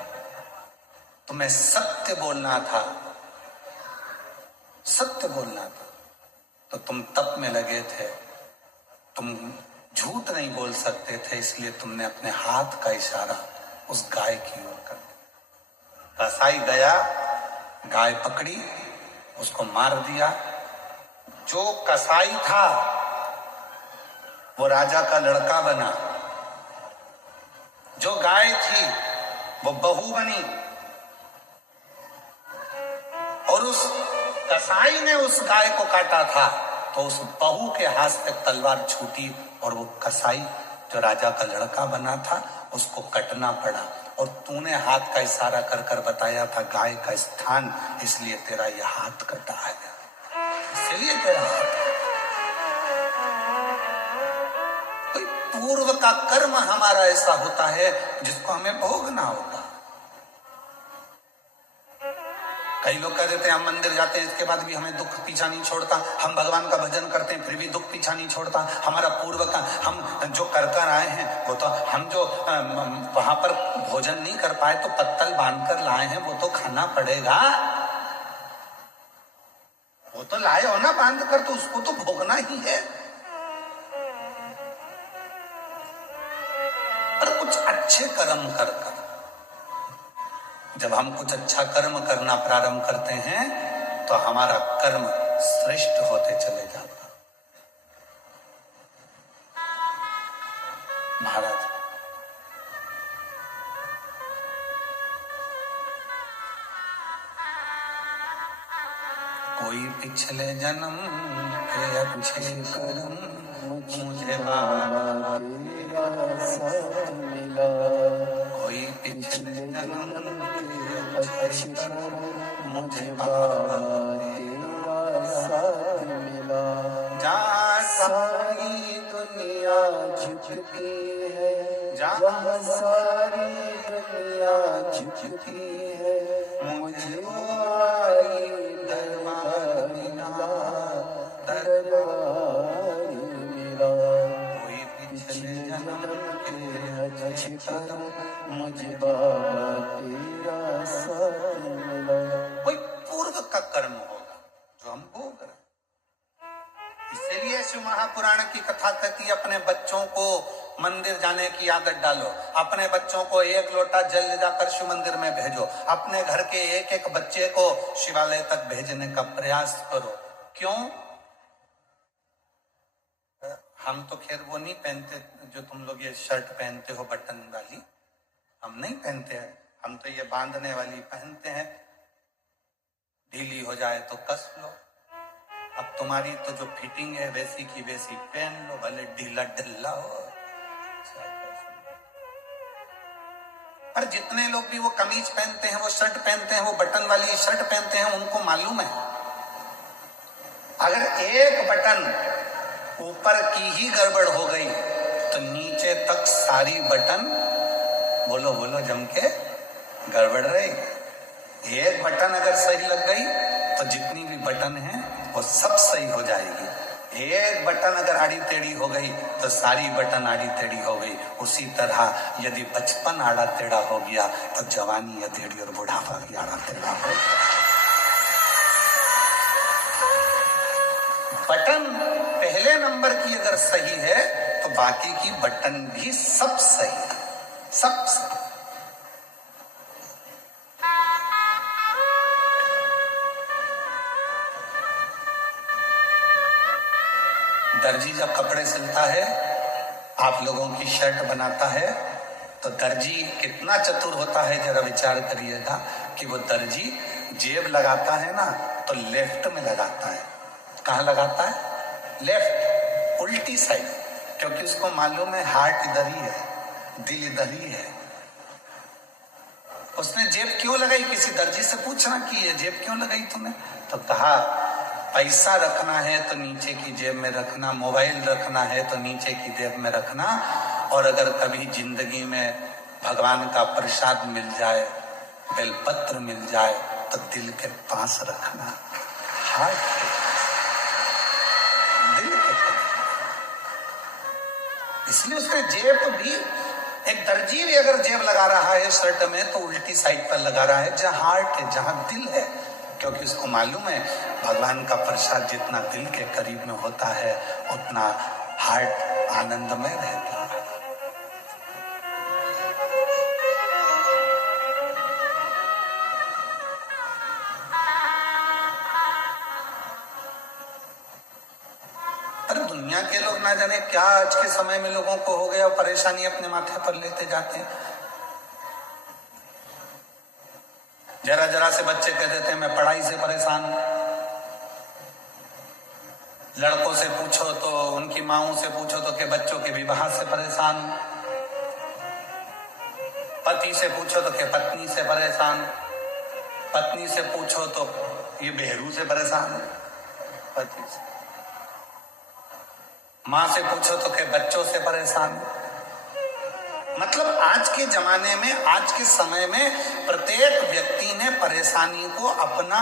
तुम्हें सत्य बोलना था, सत्य बोलना था, तो तुम तप में लगे थे। तुम झूठ नहीं बोल सकते थे, इसलिए तुमने अपने हाथ का इशारा उस गाय की ओर कर दिया। कसाई गया, गाय पकड़ी, उसको मार दिया। जो कसाई था वो राजा का लड़का बना, जो गाय थी वो बहू बनी। और उस कसाई ने उस गाय को काटा था तो उस बहू के हाथ से तलवार छूटी और वो कसाई जो राजा का लड़का बना था उसको कटना पड़ा। और तूने हाथ का इशारा कर कर बताया था गाय का स्थान, इसलिए तेरा ये हाथ कटा है, इसलिए तेरा हाथ। कोई पूर्व का कर्म हमारा ऐसा होता है जिसको हमें भोगना होगा। कई लोग कह देते हैं हम मंदिर जाते हैं, इसके बाद भी हमें दुख पीछा नहीं छोड़ता। हम भगवान का भजन करते हैं फिर भी दुख पीछा नहीं छोड़ता। हमारा पूर्व का हम जो कर कर आए हैं वो तो हम जो वहां पर भोजन नहीं कर पाए तो पत्तल बांध कर लाए हैं, वो तो खाना पड़ेगा। वो तो लाए हो ना बांध कर, तो उसको तो भोगना ही है। पर कुछ अच्छे कर्म कर कर, जब हम कुछ अच्छा कर्म करना प्रारंभ करते हैं तो हमारा कर्म श्रेष्ठ होते चले जाता। महाराज, कोई पिछले जन्म के अच्छे कर्म मुझे बाबा तेरा साथ मिला। कोई पिछले जन्म के अच्छे कर्म मुझे बाबा तेरा साथ मिला। जहाँ सारी दुनिया झुकती है, जहाँ सारी दुनिया झुकती है, मुझे आई दरबार मिला, दरबार मिला। कोई पिछले जन्म के अच्छे कर्म मुझे बाबा तेरा साथ मिला। कोई पूर्व का कर्म होगा जो हम भोग रहे हैं। चलिए शिव महापुराण की कथा कहती, अपने बच्चों को मंदिर जाने की आदत डालो, अपने बच्चों को एक लोटा जल ले जाकर शिव मंदिर में भेजो, अपने घर के एक एक बच्चे को शिवालय तक भेजने का प्रयास करो। क्यों? हम तो खैर वो नहीं पहनते जो तुम लोग ये शर्ट पहनते हो बटन वाली, हम नहीं पहनते हैं, हम तो ये बांधने वाली पहनते हैं, ढीली हो जाए तो कस लो। अब तुम्हारी तो जो फिटिंग है वैसी की वैसी पहन लो, भले ढीला ढिल्ला हो। पर जितने लोग भी वो कमीज पहनते हैं, वो शर्ट पहनते हैं, वो बटन वाली शर्ट पहनते हैं, उनको मालूम है अगर एक बटन ऊपर की ही गड़बड़ हो गई तो नीचे तक सारी बटन, बोलो बोलो जम के, गड़बड़ रही। एक बटन अगर सही लग गई तो जितनी भी बटन है वो सब सही हो जाएगी। एक बटन अगर आड़ी टेढ़ी हो गई तो सारी बटन आड़ी टेढ़ी हो गई। उसी तरह यदि बचपन आड़ा टेढ़ा हो गया तो जवानी अधेड़ी और बुढ़ापा भी आड़ा टेढ़ा हो गया। बटन पहले नंबर की अगर सही है तो बाकी की बटन भी सब सही है, सब सही। दर्जी जब कपड़े सिलता है, आप लोगों की शर्ट बनाता है, तो दर्जी कितना चतुर होता है जरा विचार करिएगा कि वो दर्जी जेब लगाता है ना तो लेफ्ट में लगाता है। कहाँ लगाता है? लेफ्ट, उल्टी साइड, क्योंकि उसको मालूम है हार्ट इधर ही है, दिल इधर ही है। उसने जेब क्यों लगाई? किसी दर्जी से पूछना कि ये जेब क्यों लगाई तूने? तो कहा पैसा रखना है तो नीचे की जेब में रखना, मोबाइल रखना है तो नीचे की जेब में रखना, और अगर कभी जिंदगी में भगवान का प्रसाद मिल जाए, बेलपत्र मिल जाए तो दिल के पास रखना, हार्ट के, दिल के पास। इसलिए उसने जेब भी, एक दर्जी भी अगर जेब लगा रहा है शर्ट में तो उल्टी साइड पर लगा रहा है जहां हार्ट है, जहां दिल है, क्योंकि उसको मालूम है भगवान का प्रसाद जितना दिल के करीब में होता है उतना हार्ट आनंदमय रहता है। अरे दुनिया के लोग ना जाने क्या आज के समय में लोगों को हो गया, परेशानी अपने माथे पर लेते जाते हैं। जरा जरा से बच्चे कह देते हैं मैं पढ़ाई से परेशान हूं। लड़कों से पूछो तो, उनकी माओं से पूछो तो कि बच्चों के विवाह से परेशान हूं। पति से पूछो तो कि पत्नी से परेशान, पत्नी से पूछो तो ये बेहरू से परेशान है, पति से। माँ से पूछो तो कि बच्चों से परेशान। मतलब आज के जमाने में, आज के समय में प्रत्येक व्यक्ति ने परेशानी को अपना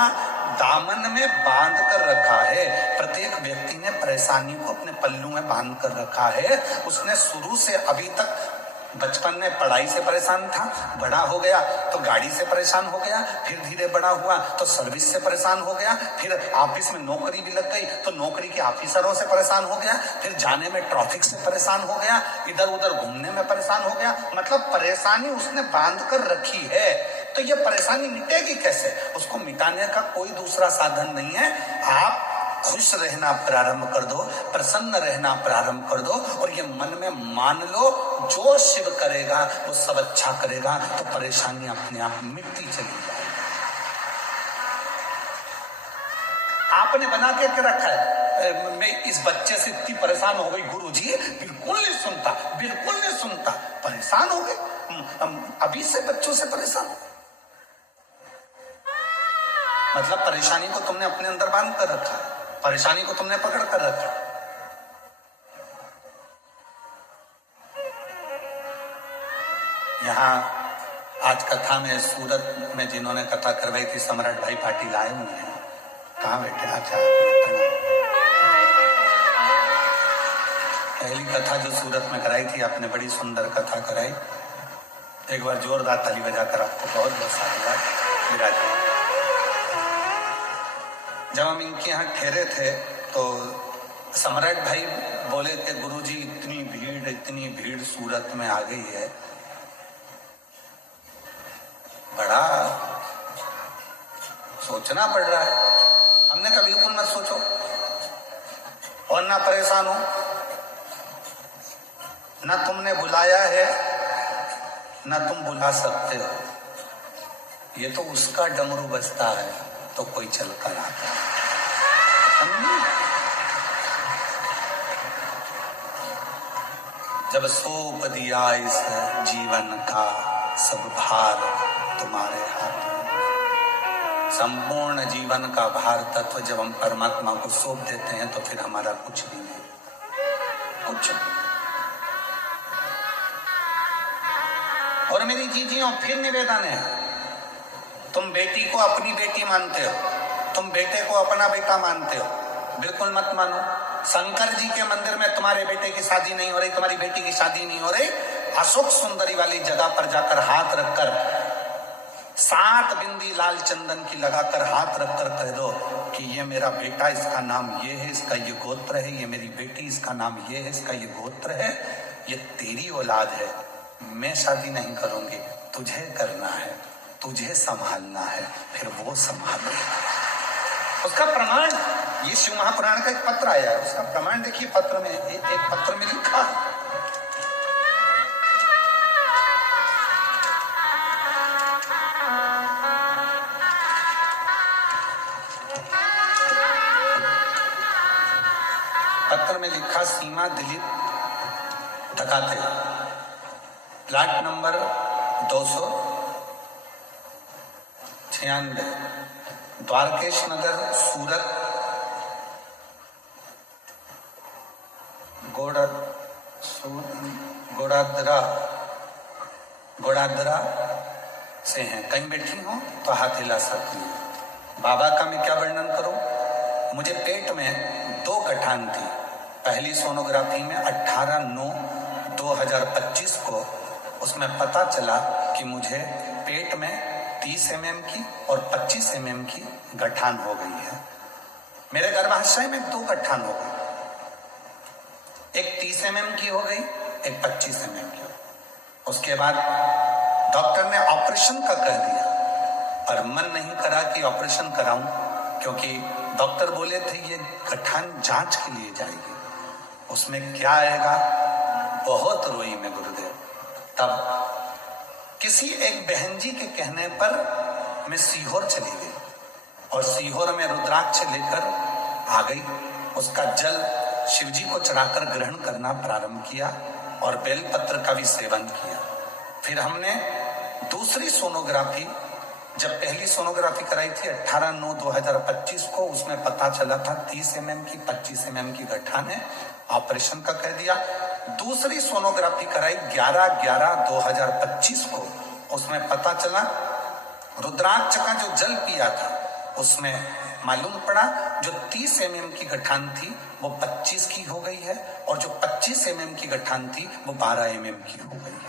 दामन में बांध कर रखा है। प्रत्येक व्यक्ति ने परेशानी को अपने पल्लू में बांध कर रखा है। उसने शुरू से अभी तक, बचपन में पढ़ाई से परेशान था, बड़ा हो गया तो गाड़ी से परेशान हो गया, फिर धीरे बड़ा हुआ तो सर्विस से परेशान हो गया, फिर ऑफिस में नौकरी भी लग गई तो नौकरी के ऑफिसरों से परेशान हो गया, फिर जाने में ट्रैफिक से परेशान हो गया, इधर उधर घूमने में परेशान हो गया। मतलब परेशानी उसने बांध कर रखी है। तो ये परेशानी मिटेगी कैसे? उसको मिटाने का कोई दूसरा साधन नहीं है। आप खुश रहना प्रारंभ कर दो, प्रसन्न रहना प्रारंभ कर दो, और ये मन में मान लो जो शिव करेगा वो सब अच्छा करेगा, तो परेशानी अपने आप मिटती चली जाएगी। आपने बना के रखा है मैं इस बच्चे से इतनी परेशान हो गई गुरुजी, बिल्कुल नहीं सुनता, बिल्कुल नहीं सुनता, परेशान हो गए, अभी से बच्चों से परेशान हो। मतलब परेशानी को तुमने अपने अंदर बांध कर रखा है, परेशानी को तुमने पकड़ कर रखा। यहाँ आज कथा में सूरत में जिन्होंने कथा करवाई थी, सम्राट भाई पाटिल आए हुए हैं। कहाँ बैठे? अच्छा, पहली कथा जो सूरत में कराई थी आपने, बड़ी सुंदर कथा कराई। एक बार जोरदार ताली बजाकर आपको बहुत बहुत साधुवाद विराज। जब हम इनके यहाँ ठहरे थे तो सम्राट भाई बोले थे गुरुजी इतनी भीड़ सूरत में आ गई है, बड़ा सोचना पड़ रहा है। हमने कहा बिल्कुल मत सोचो और ना परेशान हो, ना तुमने बुलाया है ना तुम बुला सकते हो, ये तो उसका डमरू बजता है तो कोई चल कर आता है। जब सौंप दिया इस जीवन का सब भार तुम्हारे हाथ में, संपूर्ण जीवन का भार तत्व जब हम परमात्मा को सौंप देते हैं तो फिर हमारा कुछ भी नहीं, कुछ नहीं। और मेरी जीजियों फिर निवेदन है, तुम बेटी को अपनी बेटी मानते हो, तुम बेटे को अपना बेटा मानते हो, बिल्कुल मत मानो। शंकर जी के मंदिर में तुम्हारे बेटे की शादी नहीं हो रही, तुम्हारी बेटी की शादी नहीं हो रही, अशोक सुंदरी वाली जगह पर जाकर हाथ रखकर 7 बिंदी लाल चंदन की लगाकर हाथ रखकर कह दो कि ये मेरा बेटा, इसका नाम ये है, इसका ये गोत्र है, ये मेरी बेटी, इसका नाम ये है, इसका ये गोत्र है, ये तेरी औलाद है, मैं शादी नहीं करूंगी, तुझे करना है, तुझे संभालना है, फिर वो संभाले। उसका प्रमाण ये शिव महापुराण का एक पत्र आया है, उसका प्रमाण देखिए। पत्र में एक पत्र में लिखा, पत्र में लिखा, सीमा दिलीप टकाते, प्लाट नंबर 296, द्वारकेश नगर, सूरत, गोड़ादरा से हैं। कहीं बैठी हो तो हाथ हिला सकती है। बाबा का मैं क्या वर्णन करूं? मुझे पेट में 2 गठान थी। पहली सोनोग्राफी में 18/9/2025 को उसमें पता चला कि मुझे पेट में 30 mm की और 25 mm की गठान हो गई है। मेरे गर्भाशय में 2 गठान हो गई, एक 30 mm की हो गई, एक 25 mm की। उसके बाद डॉक्टर ने ऑपरेशन का कह दिया, पर मन नहीं करा कि ऑपरेशन कराऊं, क्योंकि डॉक्टर बोले थे ये गठान जांच के लिए जाएगी, उसमें क्या आएगा। बहुत रोई मैं गुरुदेव। तब किसी एक बहन जी के कहने पर मैं सीहोर चली गई और सीहोर में रुद्राक्ष लेकर आ गई। उसका जल शिवजी को चढ़ाकर ग्रहण करना प्रारंभ किया और बेलपत्र का भी सेवन किया। फिर हमने दूसरी सोनोग्राफी, जब पहली सोनोग्राफी कराई थी 18/9/2025 को, उसमें पता चला था 30 mm की 25 mm की गठान है, ऑपरेशन का कह दिया। दूसरी सोनोग्राफी कराई 11/11/2025 को, उसमें पता चला रुद्राक्ष का जो जल पिया था उसमें मालूम पड़ा जो 30 mm की गठान थी वो 25 की हो गई है और जो 25 mm की गठान थी वो 12 mm की हो गई है।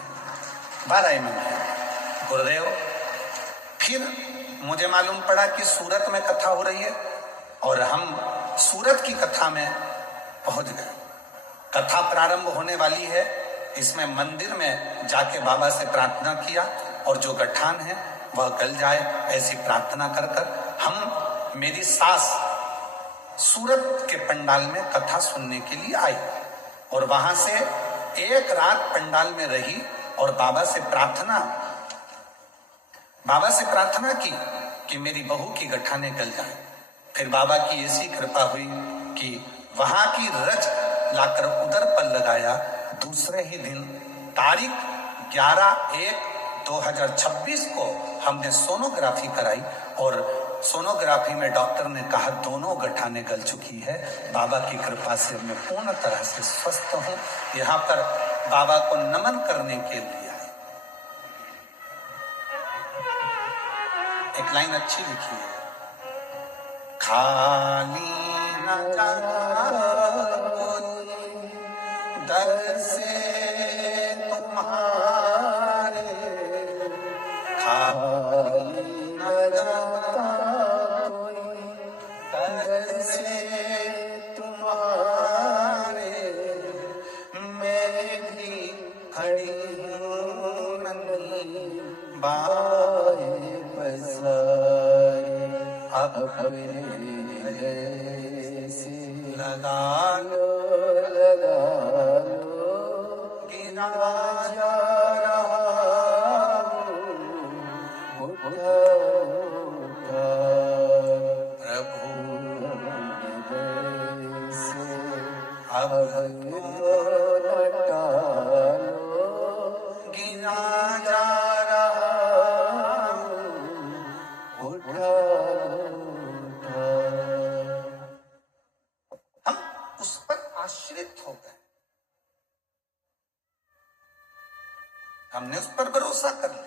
12 mm की। गुरुदेव, फिर मुझे मालूम पड़ा कि सूरत में कथा हो रही है और हम सूरत की कथा में पहुंच गए। कथा प्रारंभ होने वाली है, इसमें मंदिर में जाके बाबा से प्रार्थना किया और जो गठान है वह गल जाए ऐसी प्रार्थना कर कर हम, मेरी सास सूरत के पंडाल में कथा सुनने के लिए आई और वहां से एक रात पंडाल में रही और बाबा से प्रार्थना की कि मेरी बहू की गठाने गल जाए। फिर बाबा की ऐसी कृपा हुई कि वहां की रज लाकर उदर पर लगाया। दूसरे ही दिन तारीख 11/1/2026 को हमने सोनोग्राफी कराई और सोनोग्राफी में डॉक्टर ने कहा दोनों गठाने गल चुकी है। बाबा की कृपा से मैं पूर्ण तरह से स्वस्थ हूं। यहाँ पर बाबा को नमन करने के लिए आए। एक लाइन अच्छी लिखी है, खाली न जाओ दर से तुम्हारे, खाली न जाओ दर से तुम्हारे, अपने से लगा लगा लो गिरा जा रहा हूँ उठा उठा प्रभु से अब तो न टालो गिरा जा रहा उठा उठा। हम उस पर आश्रित हो गए, हमने उस पर भरोसा कर लिया,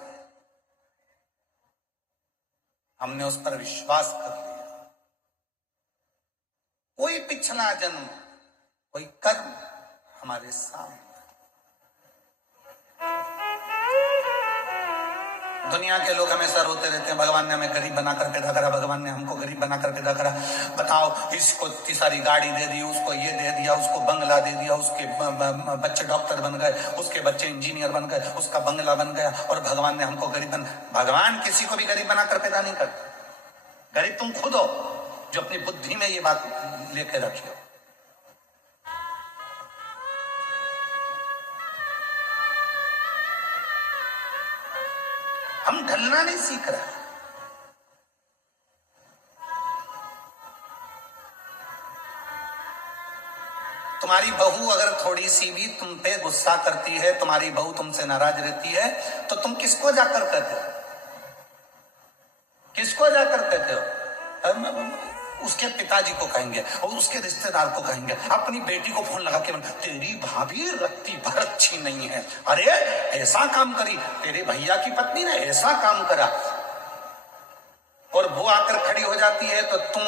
हमने उस पर विश्वास कर लिया। कोई पिछला जन्म, कोई कर्म हमारे सामने। दुनिया के लोग हमेशा रोते रहते हैं, भगवान ने हमें गरीब बना कर पैदा करा, भगवान ने हमको गरीब बना कर पैदा करा। बताओ, इसको इतनी सारी गाड़ी दे दी, उसको ये दे दिया, उसको बंगला दे दिया, उसके बच्चे डॉक्टर बन गए, उसके बच्चे इंजीनियर बन गए, उसका बंगला बन गया, और भगवान ने हमको गरीब भगवान किसी को भी गरीब बनाकर पैदा नहीं करता। गरीब तुम खुद हो, जो अपनी बुद्धि में ये बात लेके रखी हो। हम ढलना नहीं सीख रहे। तुम्हारी बहू अगर थोड़ी सी भी तुम पे गुस्सा करती है, तुम्हारी बहू तुमसे नाराज रहती है, तो तुम किसको जाकर कहते हो? किसको जाकर कहते हो? उसके पिताजी को कहेंगे, और उसके रिश्तेदार को कहेंगे, अपनी बेटी को फोन लगा के तेरी भाभी रत्ती भर अच्छी नहीं है, अरे ऐसा काम करी, तेरे भैया की पत्नी ने ऐसा काम करा, और वो आकर खड़ी हो जाती है तो तुम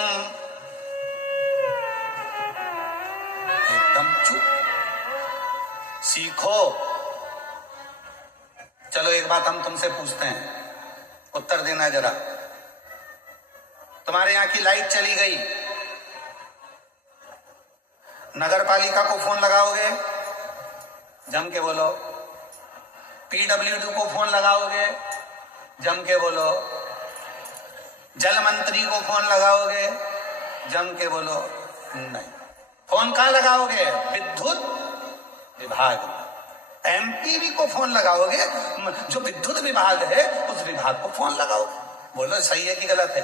एकदम चुप। सीखो। चलो एक बात हम तुमसे पूछते हैं, उत्तर देना जरा। तुम्हारे यहां की लाइट चली गई, नगर पालिका को फोन लगाओगे? जम के बोलो। पीडब्ल्यूडी को फोन लगाओगे? जम के बोलो। जल मंत्री को फोन लगाओगे? जम के बोलो। नहीं। फोन कहां लगाओगे? विद्युत विभाग। एमपीवी को फोन लगाओगे? जो विद्युत विभाग है उस विभाग को फोन लगाओगे। बोलो सही है कि गलत है?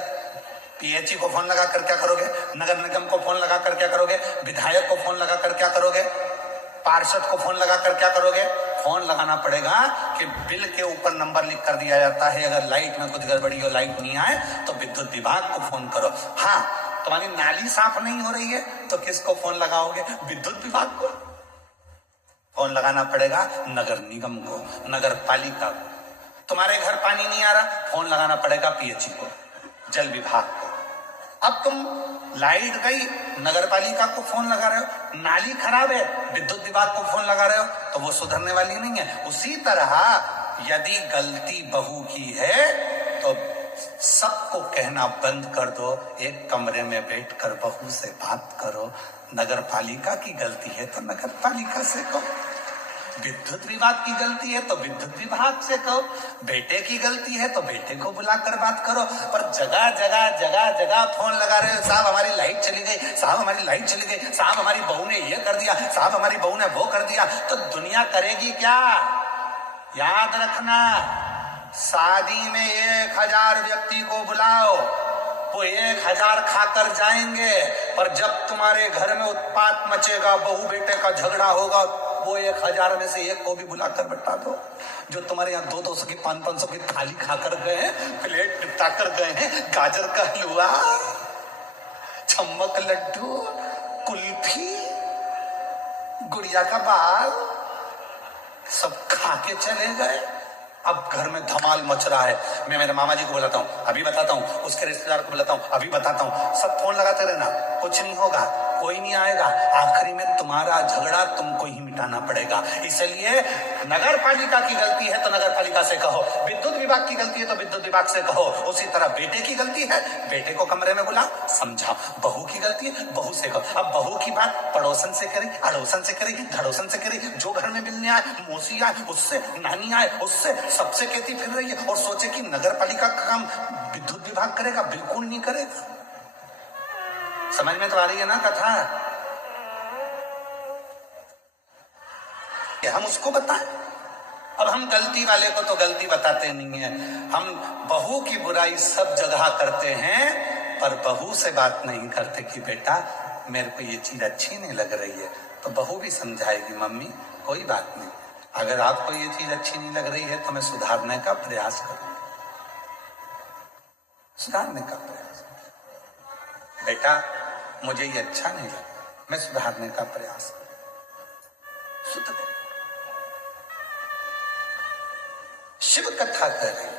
पीएचई को फोन लगा कर क्या करोगे? नगर निगम को फोन लगा कर क्या करोगे? विधायक को फोन लगा कर क्या करोगे? पार्षद को फोन लगा कर क्या करोगे? फोन लगाना पड़ेगा कि बिल के ऊपर नंबर लिख कर दिया जाता है, अगर लाइट में कुछ गड़बड़ी हो, लाइट नहीं आए तो विद्युत विभाग को फोन करो। हाँ, तुम्हारी नाली साफ नहीं हो रही है तो किसको फोन लगाओगे? विद्युत विभाग को। फोन लगाना पड़ेगा नगर निगम को, नगर पालिका को। तुम्हारे घर पानी नहीं आ रहा, फोन लगाना पड़ेगा पीएचई को, जल विभाग को। अब तुम लाइट गई, नगर पालिका को फोन लगा रहे हो, नाली खराब है, विद्युत विभाग को फोन लगा रहे हो, तो वो सुधरने वाली नहीं है। उसी तरह यदि गलती बहू की है तो सबको कहना बंद कर दो, एक कमरे में बैठकर बहू से बात करो। नगर पालिका की गलती है तो नगर पालिका से कहो, विद्युत विभाग की गलती है तो विद्युत विभाग से कहो, बेटे की गलती है तो बेटे को बुलाकर बात करो। पर जगह जगह जगह जगह फोन लगा रहे हो, साहब हमारी लाइट चली गई, साहब हमारी लाइट चली गई, साहब हमारी बहू ने ये कर दिया, साहब हमारी बहू ने वो कर दिया, तो दुनिया करेगी क्या? याद रखना, शादी में 1000 व्यक्ति को बुलाओ, वो 1000 खाकर जाएंगे, पर जब तुम्हारे घर में उत्पात मचेगा, बहू बेटे का झगड़ा होगा, वो 1000 में से एक को भी बुलाकर बैठा दो। जो तुम्हारे यहाँ 200 की 500 की थाली खाकर गए हैं, प्लेट निपटा कर गए हैं, गाजर का हलवा, छम्मक लड्डू, कुल्फी, गुड़िया का बाल, सब खा के चले गए। अब घर में धमाल मच रहा है। मैं मेरे मामा जी को बुलाता हूँ, अभी बताता हूँ, उसके रिश्तेदार को बुलाता हूँ, अभी बताता हूँ। सब फोन लगाते रहना, कुछ नहीं होगा, कोई नहीं आएगा, आखिरी में तुम्हारा झगड़ा तुमको ही मिटाना पड़ेगा। इसलिए नगर पालिका की गलती है तो नगर पालिका से कहो, विद्युत विभाग की गलती है तो विद्युत विभाग से कहो। उसी तरह बेटे की गलती है, बेटे को कमरे में बुलाओ, समझाओ। बहू की गलती है, बहू से कहो। अब बहू की बात पड़ोसन से करे, अड़ोसन से करे, धड़ोसन से करे, जो घर में मिलने आए, मौसी आए उससे, नानी आए उससे, सबसे कहती फिर रही है और सोचे कि नगर पालिका का काम विद्युत विभाग करेगा। बिल्कुल नहीं करेगा। समझ में तो आ रही है ना कथा? कि हम उसको बताएं। अब हम गलती वाले को तो गलती बताते नहीं है, हम बहू की बुराई सब जगह करते हैं, पर बहू से बात नहीं करते कि बेटा मेरे को ये चीज अच्छी नहीं लग रही है। तो बहू भी समझाएगी, मम्मी कोई बात नहीं, अगर आपको ये चीज अच्छी नहीं लग रही है तो मैं सुधारने का प्रयास करूं, सुधारने का प्रयास। बेटा मुझे ये अच्छा नहीं लगा, मैं सुधारने का प्रयास करूं। शिव कथा कर रही